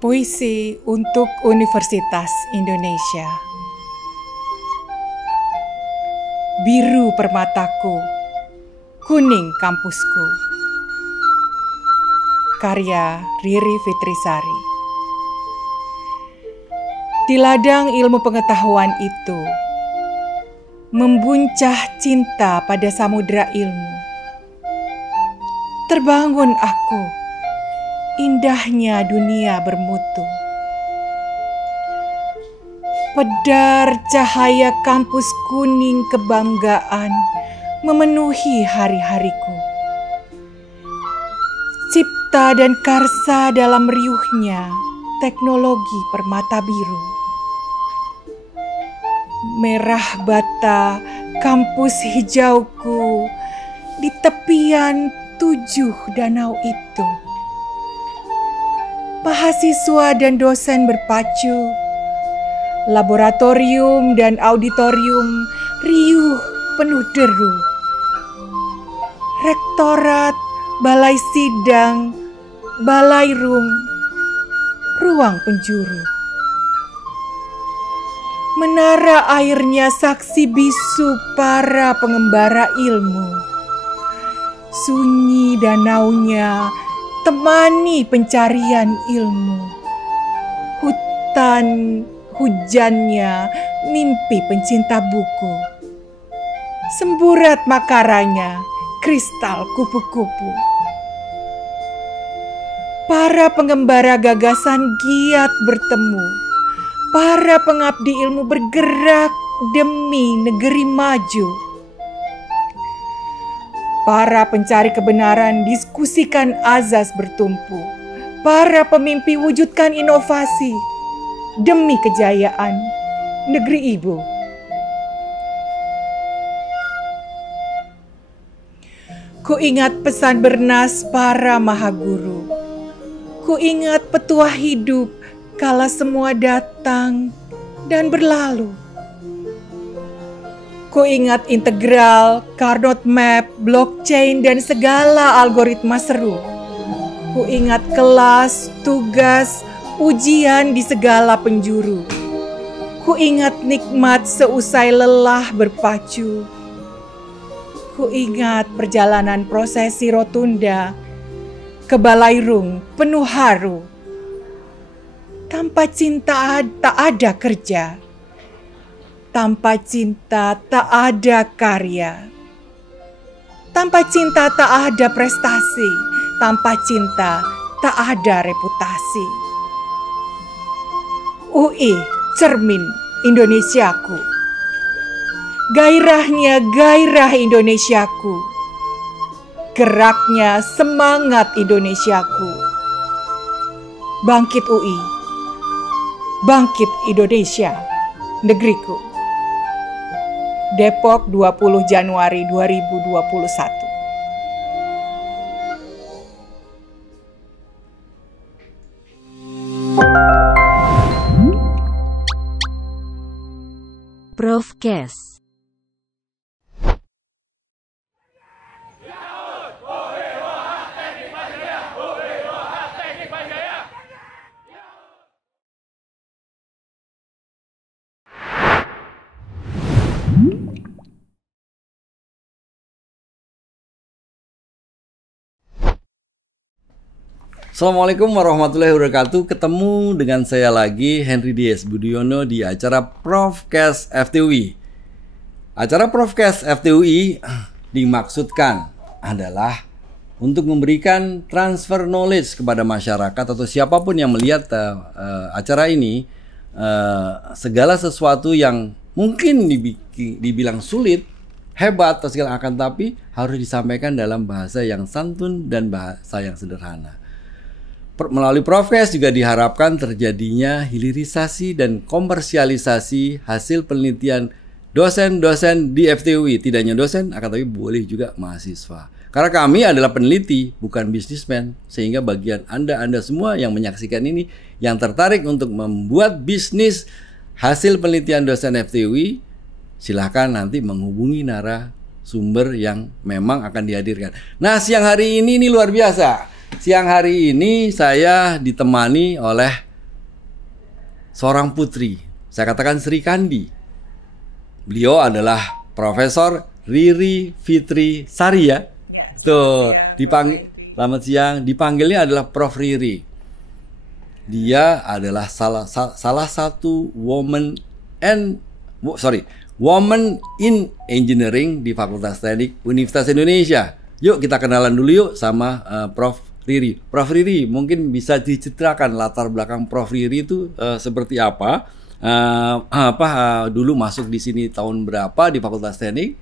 Puisi untuk Universitas Indonesia. Biru permataku, kuning kampusku. Karya Riri Fitrisari. Di ladang ilmu pengetahuan itu, membuncah cinta pada samudera ilmu. Terbangun aku, indahnya dunia bermutu. Pedar cahaya kampus kuning kebanggaan memenuhi hari-hariku. Cipta dan karsa dalam riuhnya teknologi permata biru. Merah bata kampus hijauku di tepian 7 danau itu. Mahasiswa dan dosen berpacu, laboratorium dan auditorium riuh penuh deru. Rektorat, balai sidang, balairung, ruang penjuru. Menara airnya saksi bisu para pengembara ilmu. Sunyi danaunya temani pencarian ilmu. Hutan hujannya mimpi pencinta buku. Semburat makaranya kristal kupu-kupu. Para pengembara gagasan giat bertemu. Para pengabdi ilmu bergerak demi negeri maju. Para pencari kebenaran diskusikan azas bertumpu. Para pemimpi wujudkan inovasi demi kejayaan negeri ibu. Ku ingat pesan bernas para mahaguru. Ku ingat petuah hidup kala semua datang dan berlalu. Ku ingat integral, Carnot Map, blockchain, dan segala algoritma seru. Ku ingat kelas, tugas, ujian di segala penjuru. Ku ingat nikmat seusai lelah berpacu. Ku ingat perjalanan prosesi rotunda ke balairung penuh haru. Tanpa cinta tak ada kerja. Tanpa cinta tak ada karya. Tanpa cinta tak ada prestasi. Tanpa cinta tak ada reputasi. UI, cermin Indonesiaku. Gairahnya gairah Indonesiaku. Geraknya semangat Indonesiaku. Bangkit UI. Bangkit Indonesia, negeriku. Depok, 20 Januari 2021. Profcast. Assalamualaikum warahmatullahi wabarakatuh. Ketemu dengan saya lagi, Henry Dias Budiono, di acara Profcast FTUI. Acara Profcast FTUI dimaksudkan adalah untuk memberikan transfer knowledge kepada masyarakat atau siapapun yang melihat acara ini. Segala sesuatu yang mungkin dibilang sulit, hebat atau segala, akan tapi harus disampaikan dalam bahasa yang santun dan bahasa yang sederhana. Melalui Profcast juga diharapkan terjadinya hilirisasi dan komersialisasi hasil penelitian dosen-dosen di FTUI. Tidak hanya dosen, akan tapi boleh juga mahasiswa. Karena kami adalah peneliti, bukan bisnismen. Sehingga bagian Anda semua yang menyaksikan ini, yang tertarik untuk membuat bisnis hasil penelitian dosen FTUI, silahkan nanti menghubungi narasumber yang memang akan dihadirkan. Nah, siang hari ini luar biasa. Siang hari ini saya ditemani oleh seorang putri. Saya katakan Sri Kandi. Beliau adalah Profesor Riri Fitri Sari ya. Tuh, dipanggil selamat siang, dipanggilnya adalah Prof Riri. Dia adalah salah satu woman in engineering di Fakultas Teknik Universitas Indonesia. Yuk kita kenalan dulu yuk sama Prof Riri. Prof Riri, mungkin bisa diceritakan latar belakang Prof Riri itu seperti apa? Dulu masuk di sini tahun berapa di Fakultas Teknik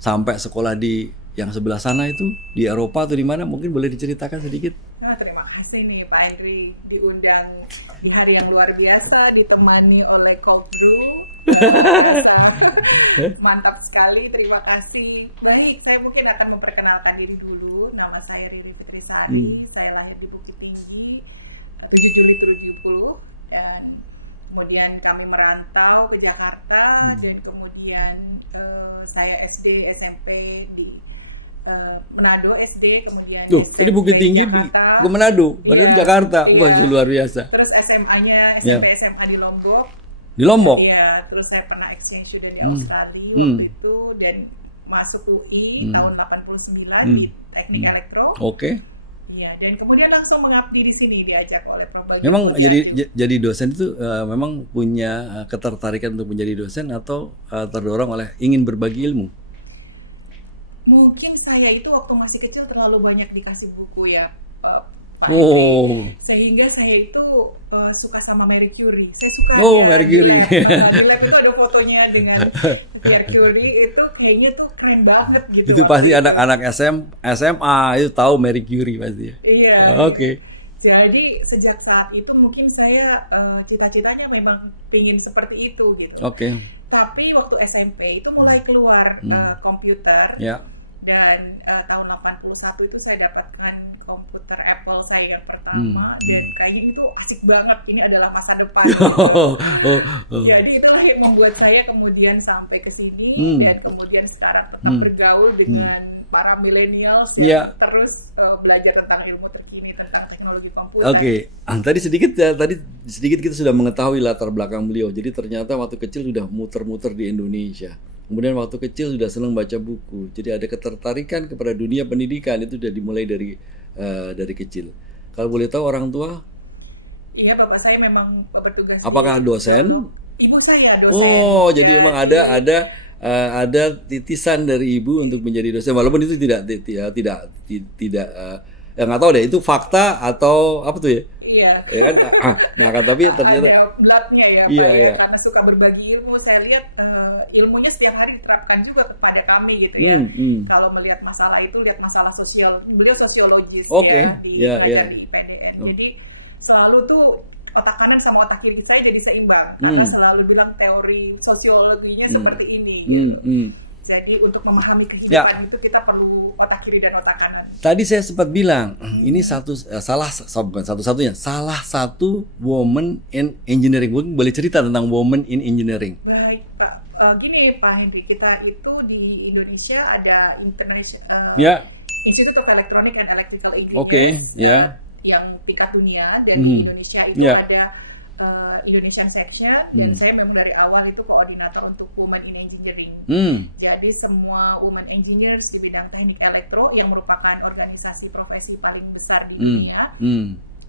sampai sekolah di yang sebelah sana itu di Eropa atau di mana? Mungkin boleh diceritakan sedikit. Terima kasih nih Pak Henry diundang di hari yang luar biasa ditemani oleh cold brew. Mantap sekali, terima kasih. Baik, saya mungkin akan memperkenalkan diri dulu. Nama saya Riri Fitri Sari. Saya lahir di Bukit Tinggi 7 Juli 70 dan kemudian kami merantau ke Jakarta dan kemudian saya SD SMP di Manado SD, kemudian tadi Bukit Tinggi ke Manado, Jakarta. Wah, luar biasa. Terus SMA-nya SMP SMA di Lombok. Di Lombok? Iya, terus saya pernah exchange student di Australia waktu itu dan masuk UI tahun 89 di Teknik Elektro. Oke. Iya, dan kemudian langsung mengabdi di sini diajak oleh Prof. Memang jadi dosen itu memang punya ketertarikan untuk menjadi dosen atau terdorong oleh ingin berbagi ilmu? Mungkin saya itu waktu masih kecil terlalu banyak dikasih buku ya, Pak. Sehingga saya itu suka sama Marie Curie. Saya suka. Marie Curie. Itu ada fotonya dengan Marie Curie, itu kayaknya tuh keren banget gitu. Itu pasti anak-anak SMA itu tahu Marie Curie pasti. Iya. Oke. Jadi sejak saat itu mungkin saya cita-citanya memang ingin seperti itu gitu. Oke. Tapi waktu SMP itu mulai keluar komputer. Ya. Dan tahun 81 itu saya dapatkan komputer Apple saya yang pertama dan kayaknya itu asik banget, ini adalah masa depan. Jadi itulah yang membuat saya kemudian sampai ke sini dan kemudian sekarang tetap bergaul dengan para millennials yang terus belajar tentang ilmu terkini tentang teknologi komputer. Oke. Tadi sedikit kita sudah mengetahui latar belakang beliau. Jadi ternyata waktu kecil sudah muter-muter di Indonesia. Kemudian waktu kecil sudah senang baca buku. Jadi ada ketertarikan kepada dunia pendidikan itu sudah dimulai dari kecil. Kalau boleh tahu orang tua? Iya, bapak saya memang bertugas. Apakah dosen? Ibu saya dosen. Oh, jadi memang ada titisan dari ibu untuk menjadi dosen. Walaupun itu tidak nggak tahu deh itu fakta atau apa tuh ya? Iya. Ya kan? Nah, tapi ternyata ada bloodnya ya, iya. Karena suka berbagi ilmu, saya lihat ilmunya setiap hari terapkan juga kepada kami gitu ya. Kalau melihat masalah itu, lihat masalah sosial, beliau sosiologis di IPDN. Jadi selalu tuh otak kanan sama otak kiri saya jadi seimbang karena selalu bilang teori sosiologinya seperti ini. Gitu. Jadi untuk memahami kehidupan itu kita perlu otak kiri dan otak kanan. Tadi saya sempat bilang ini salah satu woman in engineering. Boleh cerita tentang woman in engineering? Baik Pak, gini Pak Henry, kita itu di Indonesia ada Institute of Electronic and Electrical Engineers yang tingkat dunia dan di Indonesia itu ada Indonesian section dan saya memang dari awal itu koordinator untuk Women in Engineering. Jadi semua women engineers di bidang teknik elektro yang merupakan organisasi profesi paling besar di dunia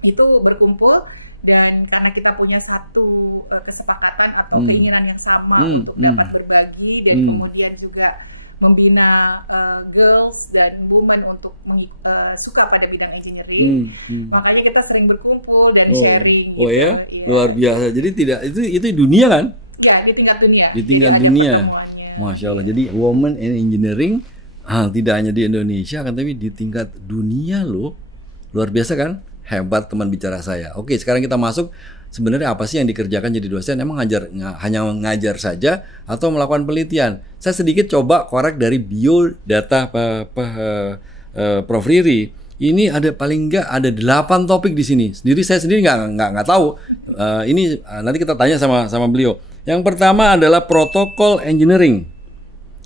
itu berkumpul, dan karena kita punya satu kesepakatan atau keinginan yang sama untuk dapat berbagi dan kemudian juga membina girls dan women untuk suka pada bidang engineering. Makanya kita sering berkumpul dan sharing. Ya, luar biasa. Jadi itu dunia kan? Ya, di tingkat dunia. Di tingkat dunia. Masya Allah. Jadi women in engineering tidak hanya di Indonesia kan, tapi di tingkat dunia loh. Luar biasa kan? Hebat teman bicara saya. Oke, sekarang kita masuk. Sebenarnya apa sih yang dikerjakan jadi dosen? Emang hanya ngajar saja atau melakukan penelitian? Saya sedikit coba korek dari biodata Prof Riri. Ini ada paling nggak ada 8 topik di sini. Saya sendiri nggak tahu. Ini nanti kita tanya sama beliau. Yang pertama adalah protokol engineering.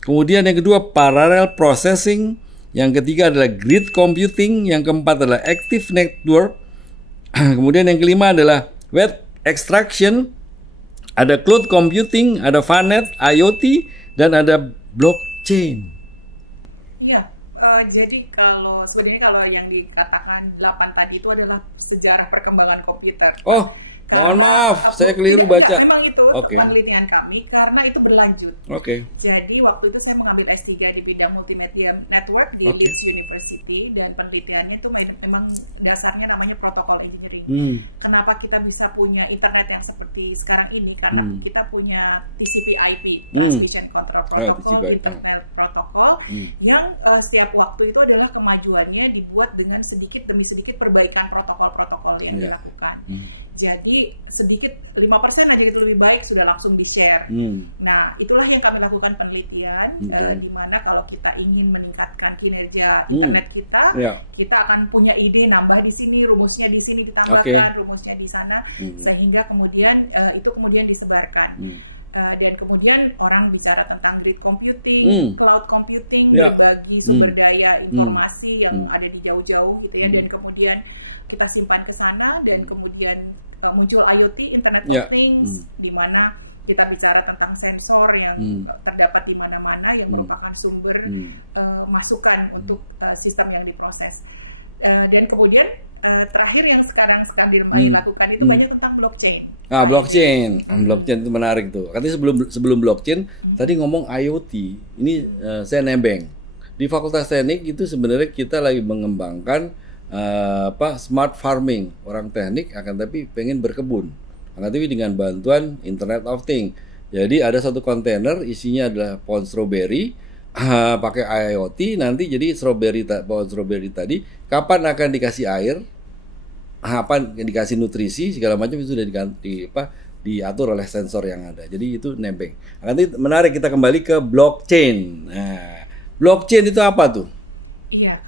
Kemudian yang kedua parallel processing. Yang ketiga adalah grid computing. Yang keempat adalah active network. Kemudian yang kelima adalah extraction, ada cloud computing, ada VANET, IoT, dan ada blockchain. Iya, jadi sebenarnya kalau yang dikatakan 8 tadi itu adalah sejarah perkembangan komputer. Oh, mohon maaf, saya keliru baca. Ya, memang itu penelitian kami karena itu berlanjut. Jadi waktu itu saya mengambil S3 di bidang multimedia network di Leeds University, dan penelitiannya itu memang dasarnya namanya protokol engineering. Kenapa kita bisa punya internet yang seperti sekarang ini? Karena kita punya TCP/IP, Transmission Control Protocol, Internet Protocol, yang setiap waktu itu adalah kemajuannya dibuat dengan sedikit demi sedikit perbaikan protokol-protokol yang dilakukan. Jadi sedikit 5% aja itu lebih baik sudah langsung di-share. Nah, itulah yang kami lakukan penelitian, di mana kalau kita ingin meningkatkan kinerja internet kita, kita akan punya ide nambah di sini, rumusnya di sini ditambahkan, rumusnya di sana, sehingga kemudian itu kemudian disebarkan. Dan kemudian orang bicara tentang grid computing, cloud computing, berbagi sumber daya informasi yang ada di jauh-jauh gitu ya, dan kemudian kita simpan ke sana, dan kemudian muncul IoT, Internet of Things, di mana kita bicara tentang sensor yang terdapat di mana-mana yang merupakan sumber masukan untuk sistem yang diproses. Dan kemudian terakhir yang sekarang dilakukan itu banyak tentang blockchain. Blockchain itu menarik tuh. Katanya sebelum blockchain tadi ngomong IoT. Ini saya nebeng. Di Fakultas Teknik itu sebenarnya kita lagi mengembangkan smart farming. Orang teknik akan tapi pengen berkebun. Akan tapi dengan bantuan Internet of Things. Jadi ada satu kontainer isinya adalah pohon strawberry, pakai IoT, nanti jadi pohon strawberry tadi kapan akan dikasih air, kapan dikasih nutrisi segala macam itu sudah diatur oleh sensor yang ada. Jadi itu nebeng. Nanti menarik, kita kembali ke blockchain. Nah, blockchain itu apa tuh? Iya,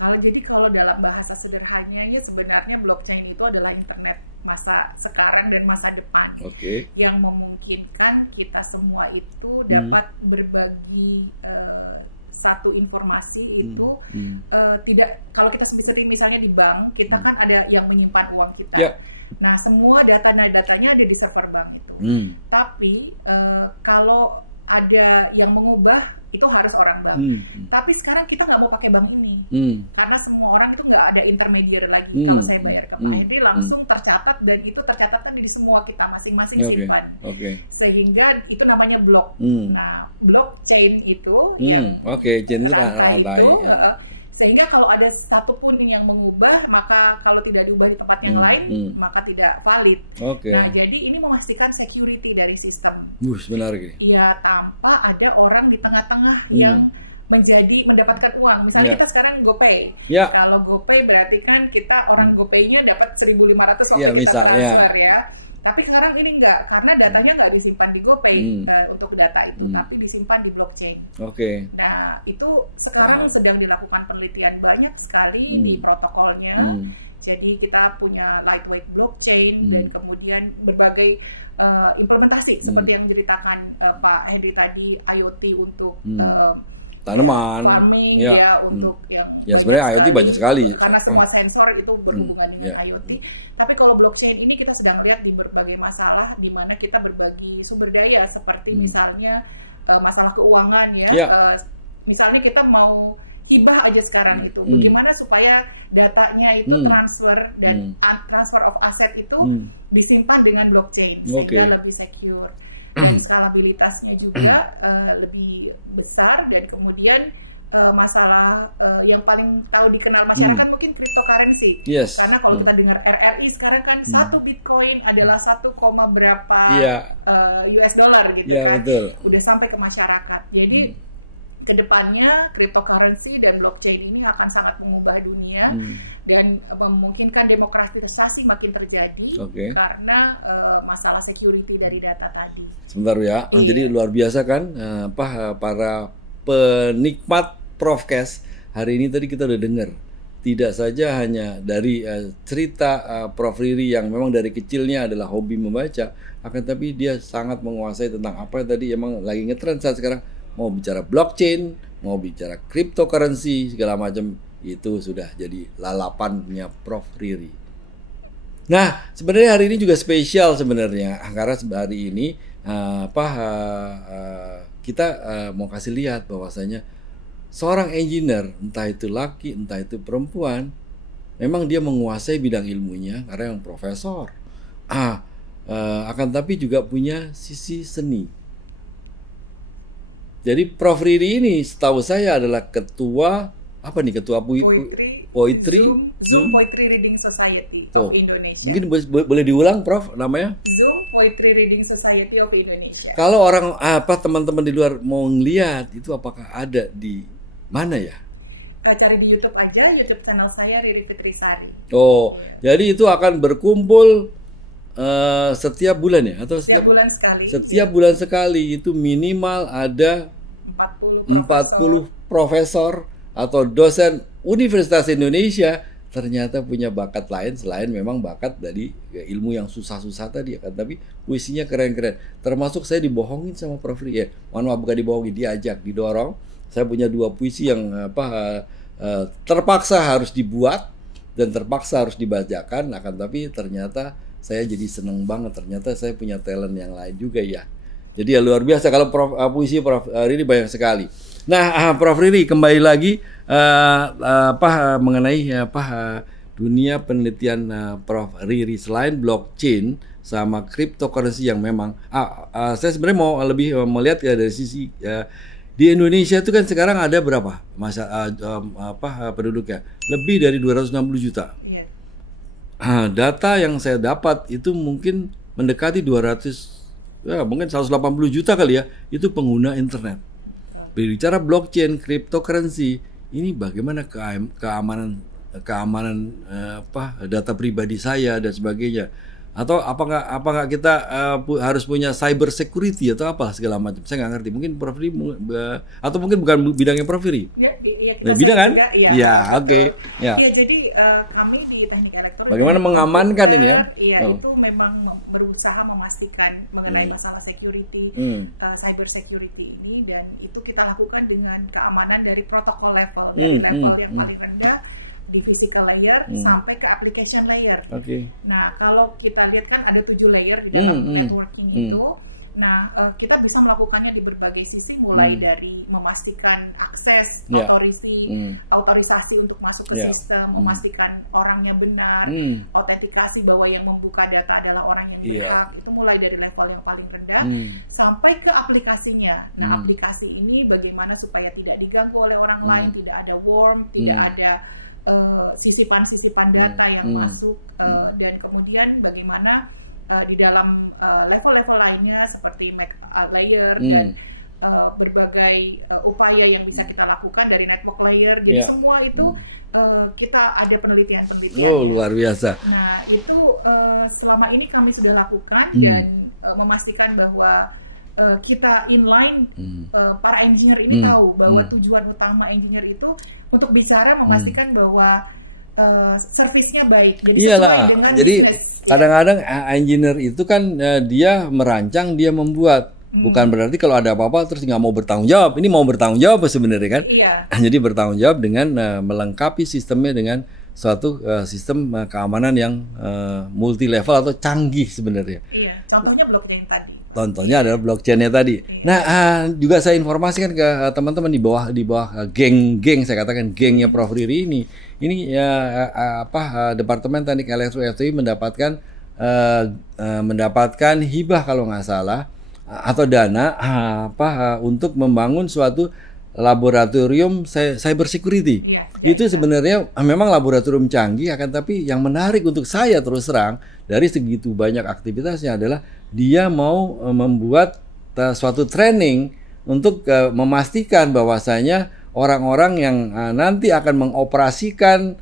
kalau dalam bahasa sederhananya sebenarnya blockchain itu adalah internet masa sekarang dan masa depan, yang memungkinkan kita semua itu dapat berbagi satu informasi itu tidak, kalau kita sendiri misalnya di bank kita kan ada yang menyimpan uang kita, nah semua datanya ada di server bank itu, tapi kalau ada yang mengubah itu harus orang bank. Tapi sekarang kita nggak mau pakai bank ini, karena semua orang itu nggak ada intermediary lagi. Kalau saya bayar ke Pak Henry langsung tercatat, dan itu tercatatkan di semua kita masing-masing simpan. Sehingga itu namanya blok. Nah, blockchain itu chain itu rantai. Sehingga kalau ada satupun yang mengubah, maka kalau tidak diubah di tempat yang lain, maka tidak valid. Nah, jadi ini memastikan security dari sistem. Benar gini. Iya, tanpa ada orang di tengah-tengah yang mendapatkan uang. Misalnya kita sekarang GoPay. Kalau GoPay berarti kan kita orang GoPay-nya dapat 1.500 waktu kita transfer ya. Tapi sekarang ini enggak, karena datanya nggak disimpan di GoPay untuk data itu, tapi disimpan di blockchain. Nah, itu sekarang sedang dilakukan penelitian banyak sekali di protokolnya. Jadi kita punya lightweight blockchain dan kemudian berbagai implementasi seperti yang diceritakan Pak Henry tadi, IoT untuk tanaman, farming, untuk yang sebenarnya IoT banyak sekali. Karena semua sensor itu berhubungan dengan IoT. Tapi kalau blockchain ini kita sedang lihat di berbagai masalah, di mana kita berbagi sumber daya, seperti misalnya masalah keuangan misalnya kita mau hibah aja sekarang gitu, bagaimana supaya datanya itu transfer dan transfer of asset itu disimpan dengan blockchain sehingga lebih secure. Dan skalabilitasnya juga lebih besar, dan kemudian masalah yang paling tahu dikenal masyarakat mungkin cryptocurrency. Karena kalau kita dengar RRI sekarang kan satu Bitcoin adalah 1, berapa US dollar gitu kan. Udah sampai ke masyarakat. Jadi kedepannya cryptocurrency dan blockchain ini akan sangat mengubah dunia dan memungkinkan demokratisasi makin terjadi karena masalah security dari data tadi. Sebentar ya. Jadi luar biasa kan para penikmat Profcast hari ini tadi kita udah dengar, tidak saja hanya dari cerita Prof Riri yang memang dari kecilnya adalah hobi membaca, akan tapi dia sangat menguasai tentang apa yang tadi emang lagi ngetren saat sekarang, mau bicara blockchain, mau bicara cryptocurrency segala macam, itu sudah jadi lalapannya Prof Riri. Nah, sebenarnya hari ini juga spesial sebenarnya karena hari ini kita mau kasih lihat bahwasanya seorang engineer, entah itu laki, entah itu perempuan, memang dia menguasai bidang ilmunya karena yang profesor. Akan tapi juga punya sisi seni. Jadi Prof Riri ini setahu saya adalah ketua ketua Poetry Zoom Poetry Reading Society of Indonesia. Mungkin boleh diulang, Prof, namanya? Zoom Poetry Reading Society of Indonesia. Kalau orang teman-teman di luar mau ngeliat itu, apakah ada di mana ya? Cari di YouTube aja, YouTube channel saya Riri Fitrisari. Oh, jadi itu akan berkumpul setiap bulan ya, atau setiap bulan sekali? Setiap bulan sekali itu minimal ada 40 profesor atau dosen Universitas Indonesia ternyata punya bakat lain selain memang bakat dari ilmu yang susah-susah tadi kan, tapi puisinya keren-keren. Termasuk saya dibohongin sama Prof Riri. Mohon maaf, bukan dibohongin, diajak, didorong. Saya punya 2 puisi yang terpaksa harus dibuat dan terpaksa harus dibacakan, akan tapi ternyata saya jadi seneng banget, ternyata saya punya talent yang lain juga ya. Jadi ya luar biasa kalau puisi Prof Riri banyak sekali. Nah, Prof Riri kembali lagi mengenai dunia penelitian Prof Riri selain blockchain sama cryptocurrency yang memang saya sebenarnya mau lebih melihat ya dari sisi di Indonesia itu kan sekarang ada berapa penduduknya? Lebih dari 260 juta. Iya. Data yang saya dapat itu mungkin mendekati 200 mungkin 180 juta kali ya, itu pengguna internet. Berbicara blockchain, cryptocurrency, ini bagaimana keamanan data pribadi saya dan sebagainya. Atau apakah kita harus punya cyber security atau apa segala macam? Saya nggak ngerti. Mungkin Prof Riri atau mungkin bukan bidangnya Prof Riri. Ya, bidang kan? Iya, oke. Ya. Iya, jadi kami di teknik elektronik. Bagaimana mengamankan ini ya? Iya, itu memang berusaha memastikan mengenai masalah security, cyber security ini, dan itu kita lakukan dengan keamanan dari protokol level, level yang paling rendah di physical layer sampai ke application layer. Nah, kalau kita lihat kan ada 7 layer di dalam networking itu. Nah, kita bisa melakukannya di berbagai sisi, mulai dari memastikan akses, otorisasi untuk masuk ke sistem, memastikan orangnya benar, autentikasi bahwa yang membuka data adalah orang yang berhak. Itu mulai dari level yang paling rendah sampai ke aplikasinya. Nah, aplikasi ini bagaimana supaya tidak diganggu oleh orang lain, tidak ada worm, tidak ada sisipan-sisipan data yang masuk, dan kemudian bagaimana di dalam level-level lainnya seperti make layer dan berbagai upaya yang bisa kita lakukan dari network layer. Jadi semua itu kita ada penelitian-penelitian. Oh, luar biasa. Nah, itu selama ini kami sudah lakukan dan memastikan bahwa kita inline, para engineer ini tahu bahwa tujuan utama engineer itu untuk bicara memastikan bahwa servisnya baik. Iyalah, jadi kadang-kadang engineer itu kan dia merancang, dia membuat. Bukan berarti kalau ada apa-apa terus nggak mau bertanggung jawab. Ini mau bertanggung jawab sebenarnya kan? Iya. Jadi bertanggung jawab dengan melengkapi sistemnya dengan suatu sistem keamanan yang multi level atau canggih sebenarnya. Iya. Contohnya blockchain tadi. Contohnya adalah blockchain-nya tadi. Nah, juga saya informasikan ke teman-teman di bawah geng saya katakan gengnya Prof Riri ini. Ini Departemen Teknik Elektro FTUI mendapatkan hibah kalau nggak salah atau dana untuk membangun suatu laboratorium cyber security. Itu sebenarnya memang laboratorium canggih, akan tapi yang menarik untuk saya terus terang dari segitu banyak aktivitasnya adalah dia mau membuat suatu training untuk memastikan bahwasanya orang-orang yang nanti akan mengoperasikan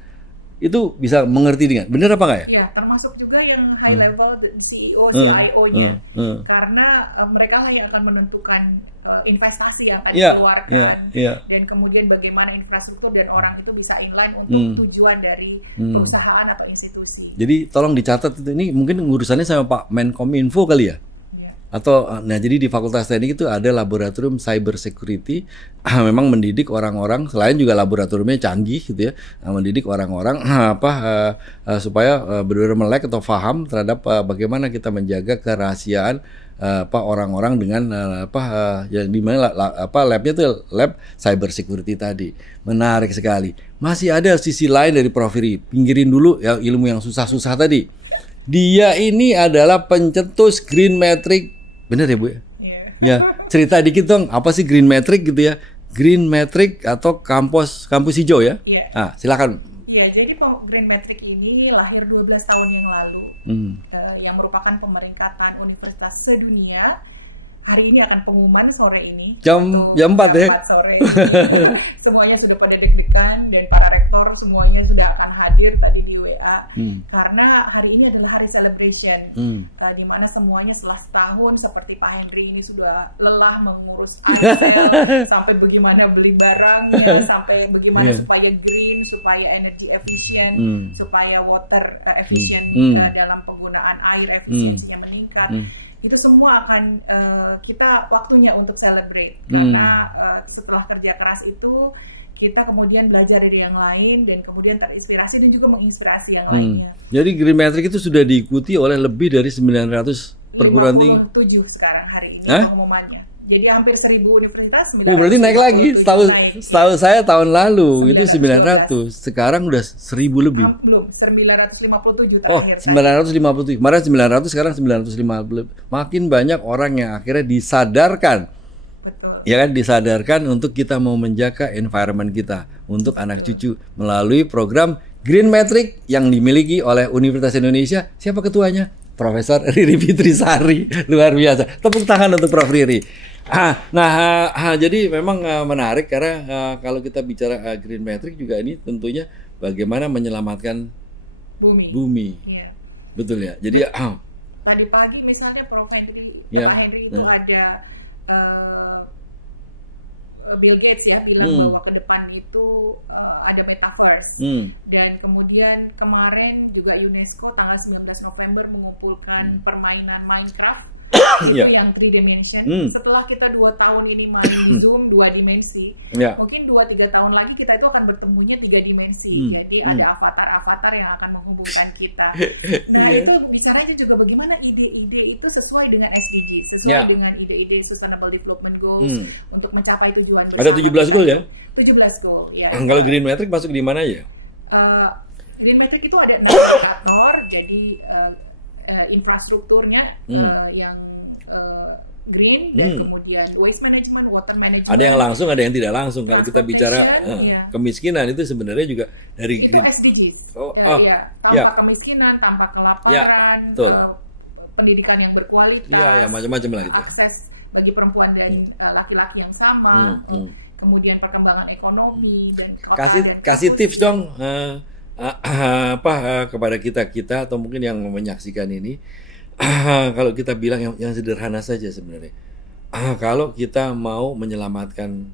itu bisa mengerti dengan benar apa enggak ya? Ya, termasuk juga yang high level CEO, CIO-nya, karena mereka lah yang akan menentukan investasi yang akan dikeluarkan, dan kemudian bagaimana infrastruktur dan orang itu bisa inline untuk tujuan dari perusahaan atau institusi. Jadi tolong dicatat itu, ini mungkin urusannya sama Pak Menkominfo kali ya? Nah jadi di Fakultas Teknik itu ada laboratorium cyber security, memang mendidik orang-orang, selain juga laboratoriumnya canggih gitu ya, mendidik orang-orang supaya benar-benar melek atau paham terhadap bagaimana kita menjaga kerahasiaan orang-orang dengan yang dimana labnya itu lab cyber security tadi. Menarik sekali. Masih ada sisi lain dari Prof. Riri. Pinggirin dulu ya ilmu yang susah-susah tadi. Dia ini adalah pencetus Green Metric. Benar ya Bu ya? Ya, cerita dikit dong, apa sih Green Metric gitu ya? Green Metric atau kampus hijau ya? Iya. Silakan. Iya, jadi Green Metric ini lahir 12 tahun yang lalu, yang merupakan pemeringkatan universitas sedunia. Hari ini akan pengumuman sore ini. Jam 4 ya? 4 sore. Semuanya sudah pada deg-degan dan para rektor semuanya sudah akan hadir tadi di WA. Karena hari ini adalah hari celebration. Di mana semuanya setelah setahun seperti Pak Henry ini sudah lelah mengurus ASL, sampai bagaimana beli barangnya, sampai bagaimana supaya green, supaya energy efficient, supaya water efficient dalam penggunaan air, efisiensinya meningkat. Itu semua akan kita waktunya untuk celebrate karena setelah kerja keras itu kita kemudian belajar dari yang lain dan kemudian terinspirasi dan juga menginspirasi yang lainnya. Jadi Green Metric itu sudah diikuti oleh lebih dari 900 perguruan tinggi. 57 sekarang hari ini pengumumannya. Jadi hampir 1000 universitas. Berarti naik lagi. Setahu saya tahun lalu itu 900. Sekarang udah 1000 lebih. Belum, 957 terakhir. 957. Kemarin 900, sekarang 950. Makin banyak orang yang akhirnya disadarkan. Betul. Ya kan, disadarkan untuk kita mau menjaga environment kita untuk anak cucu melalui program Green Metric yang dimiliki oleh Universitas Indonesia. Siapa ketuanya? Profesor Riri Fitrisari. Luar biasa. Tepuk tangan untuk Prof. Riri. Jadi memang menarik karena kalau kita bicara Green Metric juga ini tentunya bagaimana menyelamatkan bumi. Iya. Betul ya. Jadi tadi pagi misalnya Prof. Henry, Ya. Pak Henry itu ada Bill Gates ya bilang bahwa ke depan itu ada metaverse. Dan kemudian kemarin juga UNESCO tanggal 19 November mengumpulkan permainan Minecraft itu yang 3 dimension. Setelah kita 2 tahun ini main Zoom 2 dimensi, mungkin 2-3 tahun lagi kita itu akan bertemunya 3 dimensi. Jadi ada avatar-avatar yang akan menghubungkan kita. Nah itu bicaranya juga bagaimana ide-ide itu sesuai dengan SDG, sesuai dengan ide-ide Sustainable Development Goals untuk mencapai tujuan bersama. Ada 17 goal ya? 17 goal ya. Kalau Green Metric masuk di mana ya? Green Metric itu ada 6 indikator, jadi infrastrukturnya yang green dan kemudian waste management, water management. Ada yang langsung, ada yang tidak langsung. Kalau kita bicara kemiskinan itu sebenarnya juga dari itu green. SDGs. Tanpa kemiskinan, tanpa kelaparan, pendidikan yang berkualitas, macam-macam lah gitu. Akses bagi perempuan dan laki-laki yang sama, kemudian perkembangan ekonomi dan kasih tips dong kepada kita atau mungkin yang menyaksikan ini. Kalau kita bilang yang sederhana saja sebenarnya, kalau kita mau menyelamatkan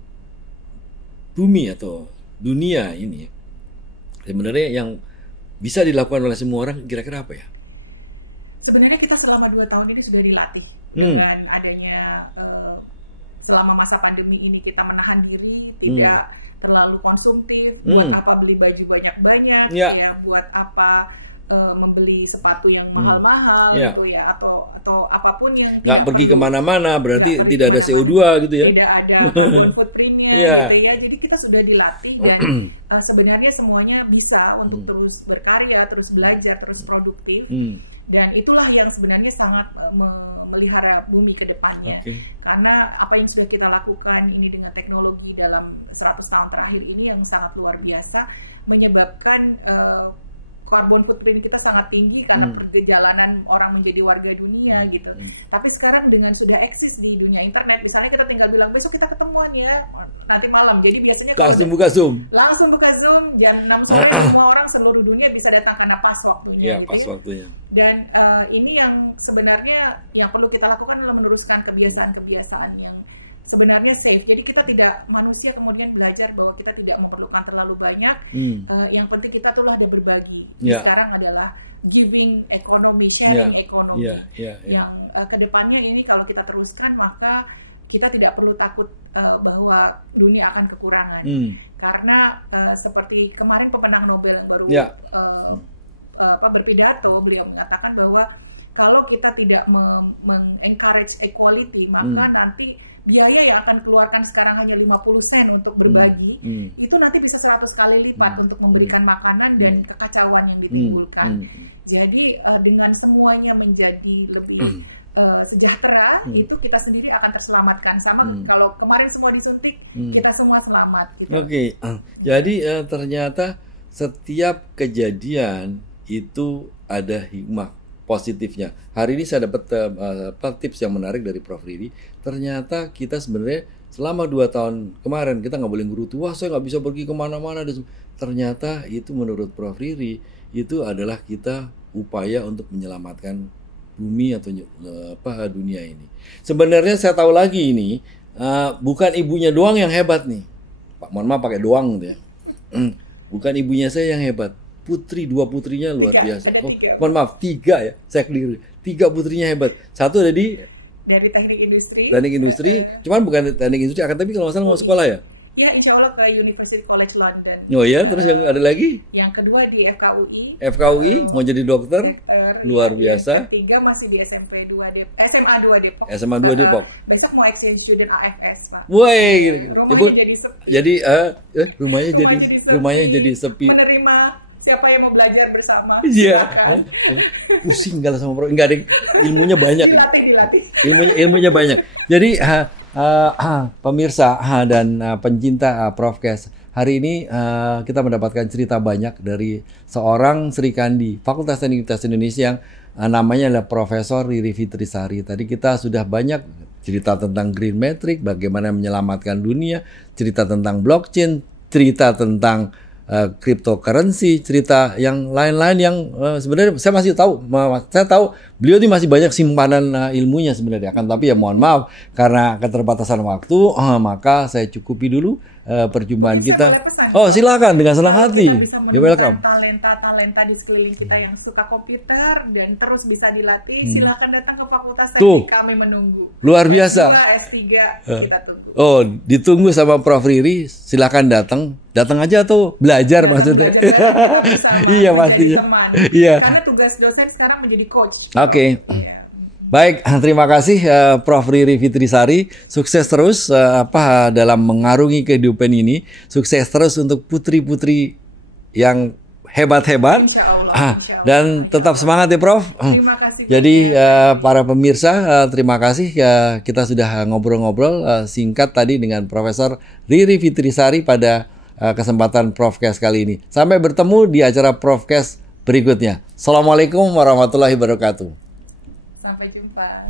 bumi atau dunia ini, sebenarnya yang bisa dilakukan oleh semua orang kira-kira apa ya? Sebenarnya kita selama 2 tahun ini sudah dilatih dengan adanya selama masa pandemi ini kita menahan diri, tidak terlalu konsumtif, buat apa beli baju banyak-banyak, buat apa membeli sepatu yang mahal-mahal gitu ya, atau apapun yang nggak pergi kemana-mana, berarti tidak ada CO2 gitu ya, tidak ada carbon footprintnya gitu ya. Jadi kita sudah dilatih dan sebenarnya semuanya bisa untuk terus berkarya, terus belajar, terus produktif. Dan itulah yang sebenarnya sangat memelihara bumi ke depannya. Karena apa yang sudah kita lakukan ini dengan teknologi dalam 100 tahun terakhir ini yang sangat luar biasa, menyebabkan carbon footprint kita sangat tinggi karena perjalanan orang menjadi warga dunia gitu. Tapi sekarang dengan sudah eksis di dunia internet, misalnya kita tinggal bilang besok kita ketemuan ya nanti malam. Jadi biasanya langsung buka Zoom jam 6 sore semua orang seluruh dunia bisa datang karena pas waktunya. Iya, gitu pas waktunya. Dan ini yang sebenarnya yang perlu kita lakukan adalah meneruskan kebiasaan-kebiasaan yang sebenarnya safe. Jadi kita tidak, manusia kemudian belajar bahwa kita tidak memerlukan terlalu banyak. Yang penting kita tuh ada berbagi. Sekarang adalah giving ekonomi, sharing ekonomi yang kedepannya ini kalau kita teruskan maka kita tidak perlu takut bahwa dunia akan kekurangan karena seperti kemarin pemenang Nobel baru berpidato, beliau mengatakan bahwa kalau kita tidak encourage equality maka nanti biaya yang akan keluarkan sekarang hanya 50 sen untuk berbagi itu nanti bisa 100 kali lipat untuk memberikan makanan dan kekacauan yang ditimbulkan. Jadi dengan semuanya menjadi lebih sejahtera, itu kita sendiri akan terselamatkan. Sama kalau kemarin semua disuntik, kita semua selamat. Gitu. Oke. Jadi ternyata setiap kejadian itu ada hikmah positifnya. Hari ini saya dapat tips yang menarik dari Prof. Riri. Ternyata kita sebenarnya selama 2 tahun kemarin kita nggak boleh gerutu, wah saya nggak bisa pergi kemana-mana. Ternyata itu menurut Prof. Riri itu adalah kita upaya untuk menyelamatkan bumi atau dunia ini. Sebenarnya saya tahu lagi ini bukan ibunya doang yang hebat nih. Pak, mohon maaf pakai doang gitu ya. Bukan ibunya saya yang hebat. Dua putrinya luar biasa. Mohon maaf, 3 ya. Saya keliru. 3 putrinya hebat. Satu dari teknik industri. Teknik industri, cuman bukan teknik industri, tapi kalau nggak salah mau sekolah ya? Ya, insya Allah ke University College London. Oh ya, terus yang ada lagi? Yang kedua di FKUI. FKUI mau jadi dokter, luar biasa. Yang ketiga masih di SMA 2 Depok. SMA 2 Depok. Besok mau exchange student AFS, Pak. Woi, jadi rumahnya jadi sepi. Menerima siapa yang mau belajar bersama. Iya. Pusing kalau sama Prof. Enggak ada, ilmunya banyak. Dilatih. Ilmunya banyak. Jadi pemirsa dan pencinta Profcast, hari ini kita mendapatkan cerita banyak dari seorang Sri Kandi, Fakultas Teknik Universitas Indonesia yang namanya adalah Profesor Riri Fitrisari. Tadi kita sudah banyak cerita tentang Green Metric, bagaimana menyelamatkan dunia, cerita tentang blockchain, cerita tentang cryptocurrency, cerita yang lain-lain yang sebenarnya saya masih tahu. Saya tahu beliau ini masih banyak simpanan ilmunya sebenarnya. Tapi ya mohon maaf karena keterbatasan waktu, maka saya cukupi dulu perjumpaan kita. Oh, silakan dengan senang hati. Ya, welcome. Talenta di sekeliling kita yang suka komputer dan terus bisa dilatih. Silakan datang ke fakultas teknik, kami menunggu. Luar biasa. S3 kita tunggu. Oh, ditunggu sama Prof. Riri. Silakan datang. Datang aja tuh belajar maksudnya. Iya pastinya. Iya. Karena tugas dosen sekarang menjadi coach. Oke. Baik, terima kasih Prof. Riri Fitrisari. Sukses terus dalam mengarungi kehidupan ini. Sukses terus untuk putri-putri yang hebat-hebat. Dan tetap semangat ya Prof. Terima kasih. Jadi para pemirsa, terima kasih kita sudah ngobrol-ngobrol singkat tadi dengan Profesor Riri Fitrisari pada kesempatan Profcast kali ini. Sampai bertemu di acara Profcast berikutnya. Assalamualaikum warahmatullahi wabarakatuh. Sampai jumpa.